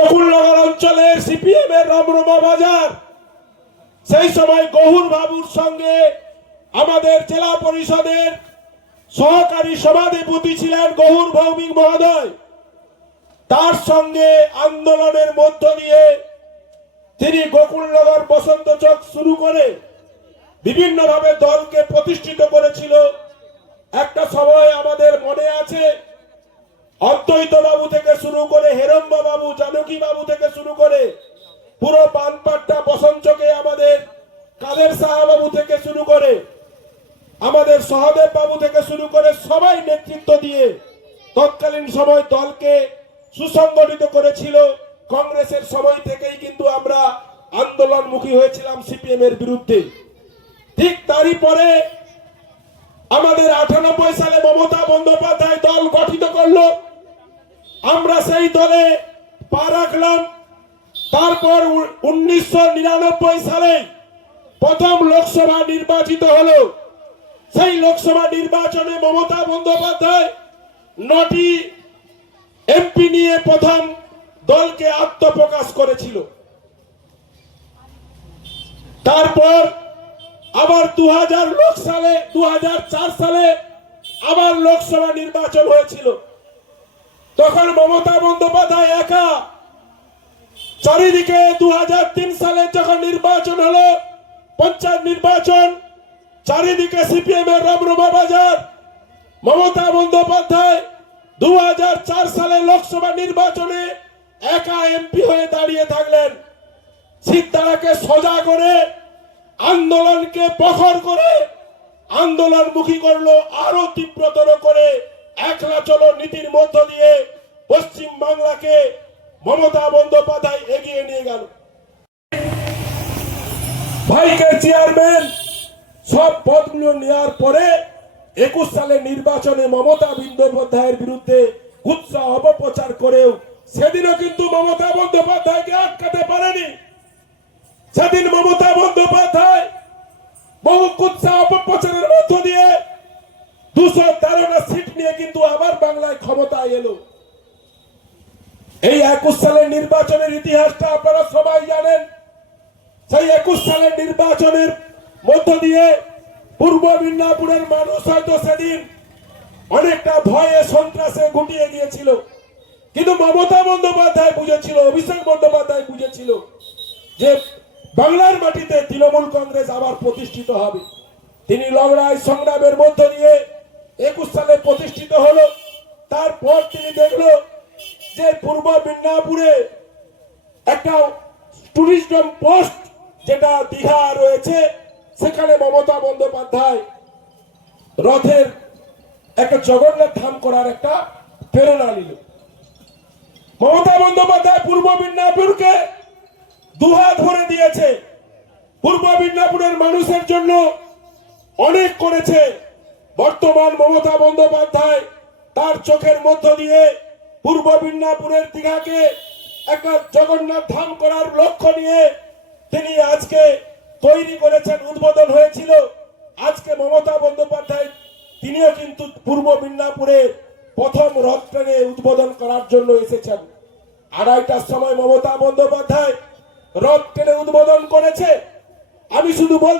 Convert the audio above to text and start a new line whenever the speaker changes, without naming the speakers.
গোকুলনগর অঞ্চলের সিপিএম এর রামরমা বাজার। সেই সময় গহুর বাবুর সঙ্গে আমাদের জেলা পরিষদের সহকারী সভাধিপতি ছিলেন গহুর ভৌমিক মহোদয়। তার সঙ্গে আন্দোলনের মধ্য দিয়ে তিনি গোকুলনগর বসন্ত চক শুরু করে বিভিন্নভাবে দলকে প্রতিষ্ঠিত করেছিল। একটা সময় আমাদের মনে আছে অদ্বৈত বাবু থেকে শুরু করে হেরম্ব বাবু, জানকী বাবু থেকে শুরু করে পুরো পানপাট্টা বসন্তকে আমাদের কাদের সাহা বাবু থেকে শুরু করে আমাদের সহদেব বাবু থেকে শুরু করে সবাই নেতৃত্ব দিয়ে তৎকালীন সময় দলকে সুসংগঠিত করেছিল। কংগ্রেসের সময় থেকেই কিন্তু আমরা আন্দোলনমুখী হয়েছিলাম সিপিএম এর বিরুদ্ধে। ঠিক তারই পরে আমাদের আটানব্বই সালে মমতা বন্দ্যোপাধ্যায় দল গঠিত করল। আমরা সেই দলে পা রাখলাম। তারপর উনিশশো নিরানব্বই সালে প্রথম লোকসভা নির্বাচিত হলো। সেই লোকসভা নির্বাচনে মমতা বন্দ্যোপাধ্যায় নটি এমপি নিয়ে প্রথম দলকে আত্মপ্রকাশ করেছিল। তারপর আবার দু সালে, দুহাজার চার সালে আবার লোকসভা নির্বাচন হয়েছিল। তখন মমতা বন্দ্যোপাধ্যায় একা। চারিদিকে দু সালে যখন নির্বাচন হলো, পঞ্চায়েত নির্বাচন, চারিদিকে সিপিএম এর রামরুমা বাজার, মমতা বন্দ্যোপাধ্যায় দু সালে লোকসভা নির্বাচনে একা এমপি হয়ে দাঁড়িয়ে থাকলেন। সিদ্ধারাকে সোজা করে, আন্দোলনকে প্রখর করে, আন্দোলনমুখী করল আরও তীব্রতর করে একলা চলো নীতির মধ্য দিয়ে পশ্চিম বাংলাকে মমতা বন্দ্যোপাধ্যায় এগিয়ে নিয়ে গেল। ভাইকে চেয়ারম্যান সব পদগুলো নেওয়ার পরে একুশ সালে নির্বাচনে মমতা বন্দ্যোপাধ্যায়ের বিরুদ্ধে উৎসাহ অপপ্রচার করেও সেদিনও কিন্তু মমতা বন্দ্যোপাধ্যায়কে আটকাতে পারেনি। সেদিন মমতা বন্দ্যোপাধ্যায় বহু কুৎসা অপপ্রচারের মধ্য দিয়ে দুশো নিয়ে কিন্তু আবার বাংলায় ক্ষমতায় এলো। এই একুশ সালের নির্বাচনের ইতিহাসটা আপনারা সবাই জানেন। সেই একুশ সালের নির্বাচনের মধ্য দিয়ে পূর্ব মিদনাপুরের মানুষ হয়তো সেদিন অনেকটা ভয়ে সন্ত্রাসে গুটিয়ে গিয়েছিল। কিন্তু মমতা বন্দ্যোপাধ্যায় বুঝেছিল, অভিষেক বন্দ্যোপাধ্যায় বুঝেছিল যে বাংলার মাটিতে তৃণমূল কংগ্রেস আবার প্রতিষ্ঠিত হবে। তিনি লড়াই সংগ্রামের মধ্য দিয়ে একুশ সালে প্রতিষ্ঠিত হলো। তারপর তিনি দেখল যে পূর্ব মিদনাপুরে একটা টুরিজম পোস্ট যেটা দীঘা রয়েছে, সেখানে মমতা বন্দ্যোপাধ্যায় রথের একটা জগন্নাথ ধাম করার একটা প্রেরণা নিল। মমতা বন্দ্যোপাধ্যায় পূর্ব মিদনাপুরকে দুহাত ভরে দিয়েছে। পূর্ব মিদনাপুরের মানুষের জন্য অনেক করেছে। বর্তমান মমতা বন্দ্যোপাধ্যায় তার চোখের মধ্য দিয়ে পূর্ব মিদনাপুরের দীঘাকে একটা জগন্নাথ ধাম করার লক্ষ্য নিয়ে তিনি আজকে তৈরি করেছেন, উদ্বোধন হয়েছিল। আজকে মমতা বন্দ্যোপাধ্যায় তিনিও কিন্তু পূর্ব মিদনাপুরে প্রথম রথ ট্রেনে উদ্বোধন করার জন্য এসেছেন। আড়াইটার সময় মমতা বন্দ্যোপাধ্যায় রথ ট্রেনে উদ্বোধন করেছে। আমি শুধু বল